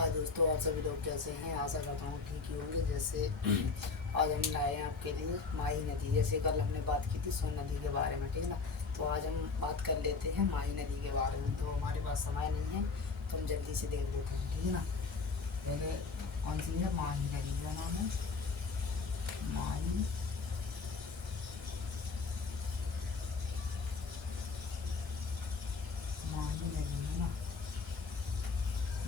हाँ दोस्तों, आप सभी लोग कैसे हैं? आशा करता हूँ ठीक ही होंगे। जैसे आज हम लाए हैं आपके लिए माही नदी। जैसे कल हमने बात की थी सोन नदी के बारे में, ठीक है ना। तो आज हम बात कर लेते हैं माही नदी के बारे में। तो हमारे पास समय नहीं है तो हम जल्दी से देख लेते हैं, ठीक है ना। पहले कौन सी है? माही नदी का नाम है माही माही नदी, है ना।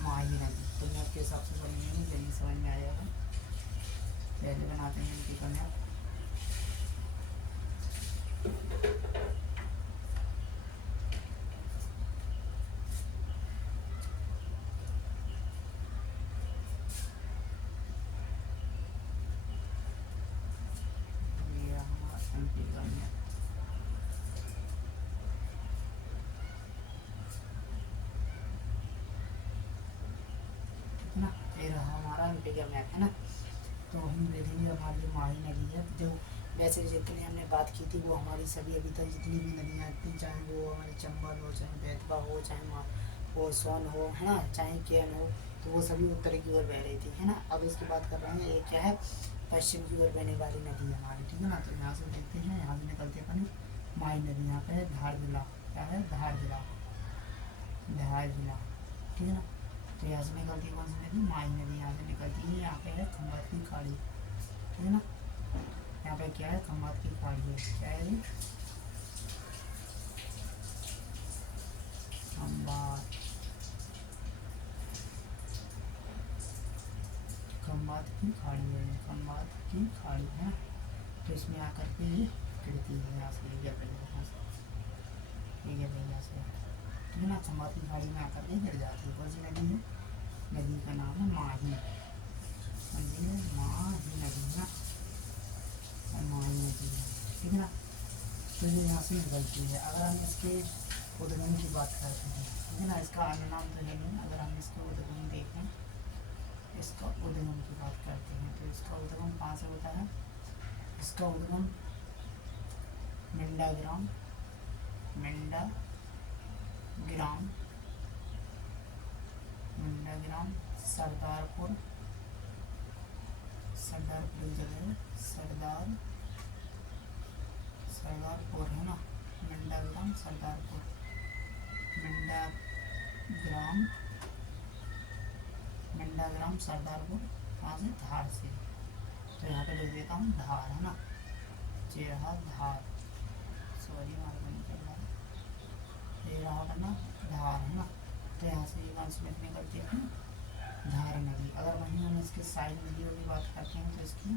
माही नदी तो मैं आपके हिसाब से समझेंगे, जल्दी समझ में आ जाएगा। पहले बनाते हैं इनकी कन्या। ये हमारा एमपी कन्या, है ना। ये रहा हमारा एमपी का मैप, है ना। तो हम देखेंगे हमारी माही नदी है जो वैसे जितनी हमने बात की थी वो हमारी सभी अभी तक जितनी भी नदियाँ थी, चाहे वो हमारे चंबल हो, चाहे बेतवा हो, चाहे वो सोन हो, है ना, चाहे केन हो, तो वो सभी उत्तर की ओर बह रही थी, है ना। अब इसकी बात कर रहे हैं, ये क्या है? पश्चिम की ओर बहने वाली नदी है हमारी, ठीक है ना। तो यहाँ से देखते हैं, यहाँ से निकलते हैं अपनी माही नदी। यहाँ पे है धार जिला। क्या है? धार जिला। धार जिला, ठीक है ना। तो यहाँ से निकलती है कौन सी नदी? माही नदी यहाँ से निकलती है। यहाँ पे है खम्बात की खाड़ी, ठीक है ना। यहाँ पे क्या है? खम्बात की खाड़ी है। क्या है ये? खम्बात खम्बात की खाड़ी है। खम्बात की खाड़ी है। तो इसमें आकर के ये गिरती है यहाँ से, ये यहाँ से, ये यहाँ से, ठीक है ना। खम्बात की खाड़ी में आकर के गिर जाती है। कौन सी नदी है? नदी का नाम है माही। नदी है माही नदी, है ना। माही नदी है, ठीक है ना। तो ये यहाँ से निकलती है। अगर हम इसके उद्गम की बात करते हैं, ठीक है ना, इसका अन्य नाम तो नहीं है। अगर हम इसका उद्गम देखें, इसका उद्गम की बात करते हैं, तो इसका उद्गम कहाँ से होता है? इसका उद्गम मिंडाग्राम, मिंडाग्राम, मिंडाग्राम, सरदारपुर, सरदारपुर जगह है, सरदारपुर, है ना। मिंडाग्राम, सरदारपुर, मिंडाग्राम, मिंडाग्राम, सरदारपुर, कहाँ से? धार से। तो यहाँ पे लिख देता हूँ धार, है ना। ये रहा धार, सॉरी मार्ग निकल रहा है, ये रहा करना धार, है ना। तो यहाँ से ये कौन सी नदी निकलती है? धार नदी। अगर वहीं हम इसके सहायक नदियों की बात करते हैं तो इसकी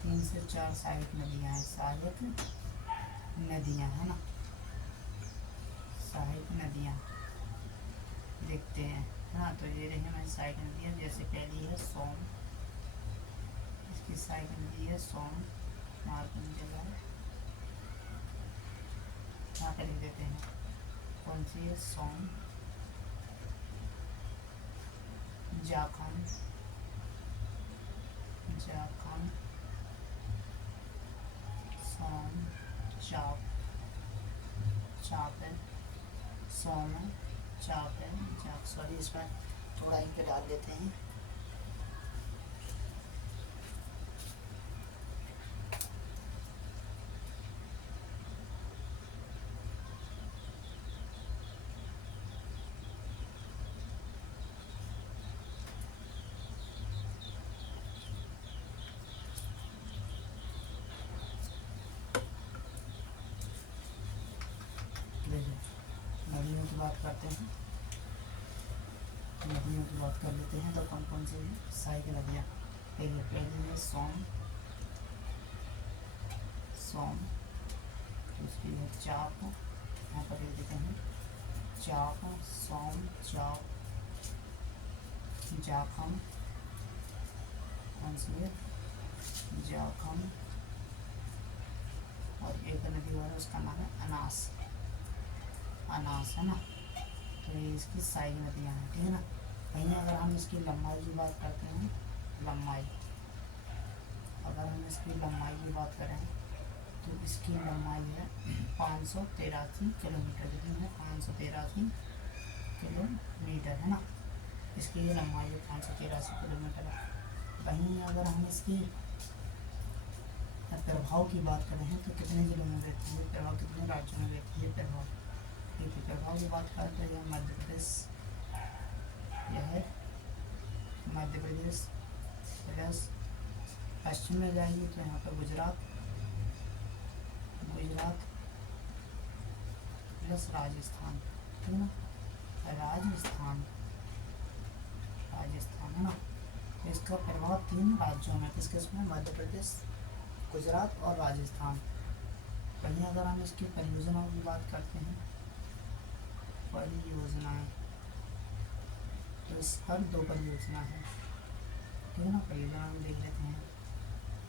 3 से 4 सहायक नदियाँ हैं। सहायक नदियाँ, है ना। सहायक नदियाँ देखते हैं, है ना। तो ये रही हमारी सहायक नदियाँ। जैसे पहली है सोम, इसकी सहायक नदी है सोम, मार्कंड जगह है, यहाँ पर लिख देते हैं। कौन सी है? सोम। जाखम, जाखम, सोम, चाप, चाप है, सोम है, चाप है, जाप, सॉरी इसमें थोड़ा इन पे डाल देते हैं। नदियों की बात करते हैं, नदियों की बात कर लेते हैं। तो कौन कौन सी सहायक नदियाँ? पहली है सोम, सोम, उसकी है चाप, यहाँ पर लिख देते हैं चाप, सोम, चाप, जाखम, कौन सी है? जाखम, और एक नदी और है उसका नाम है अनास, अनास, है ना। तो ये इसकी सहायक नदियाँ हैं, ठीक है ना। वहीं अगर हम इसकी लंबाई की बात करते हैं, लंबाई, अगर हम इसकी लंबाई की बात करें तो इसकी लंबाई है 583 किलोमीटर, कितनी है? 583 किलोमीटर, है ना। इसकी ये लंबाई है 583 किलोमीटर है। वहीं अगर हम इसकी प्रभाव की बात करें तो कितने जिलों में रहती है प्रभाव, कितने राज्यों में रहती है प्रभाव। ठीक है, प्रभाव की बात करें तो यह मध्य प्रदेश, यह है मध्य प्रदेश प्लस पश्चिम में जाएगी तो यहाँ पर गुजरात, गुजरात प्लस राजस्थान, ठीक है ना, राजस्थान, राजस्थान है ना। तो इसका प्रभाव 3 राज्यों में, किस किस में, मध्य प्रदेश, गुजरात और राजस्थान। वहीं अगर हम इसकी परियोजनाओं की बात करते हैं, परियोजनाएं, तो इस पर 2 परियोजना है, ठीक है ना। परियोजना हम देख लेते हैं।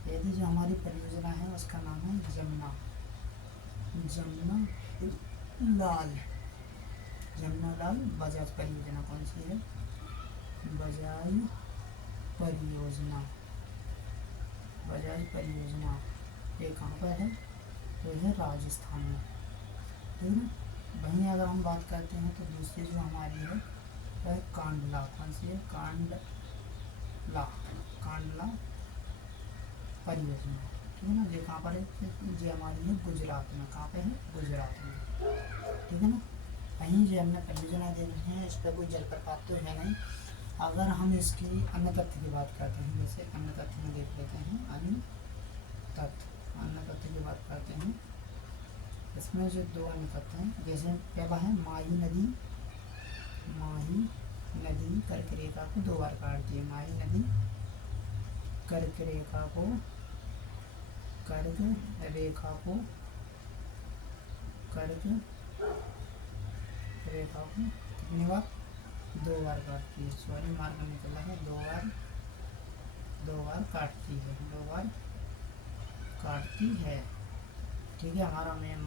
यदि जो हमारी परियोजना है उसका नाम है जमुना, जमुना लाल, जमुना लाल बजाज परियोजना। कौन सी है, बजाज परियोजना, बजाज परियोजना। ये कहाँ पर है, तो यह राजस्थान में, ठीक है ना। वहीं अगर हम बात करते हैं तो दूसरी जो हमारी है वह कांडला, कौन सी है, कांडला, कांडला परियोजना, ठीक है ना। ये कहाँ पर है, ये हमारी है गुजरात में। कहाँ पे है, गुजरात में, ठीक है ना। वहीं जो हमने परियोजना देखी है इस पर कोई जलप्रपात तो है नहीं। अगर हम इसकी अन्य तथ्य की बात करते हैं, जैसे अन्य तथ्य में देख लेते हैं, अन्य तथ्य, अन्य तथ्य की बात करते हैं। इसमें जो 2 अन्य तथ्य हैं, जैसे पहला है माही नदी, माही नदी कर्क रेखा को 2 बार काटती है। माही नदी कर्क रेखा को, कर्क रेखा को, कर्क रेखा को कितनी बार, 2 बार काटती है। सॉरी, मार्क निकला है, 2 बार, 2 बार काटती है, 2 बार काटती है, ठीक है। हमारा मेन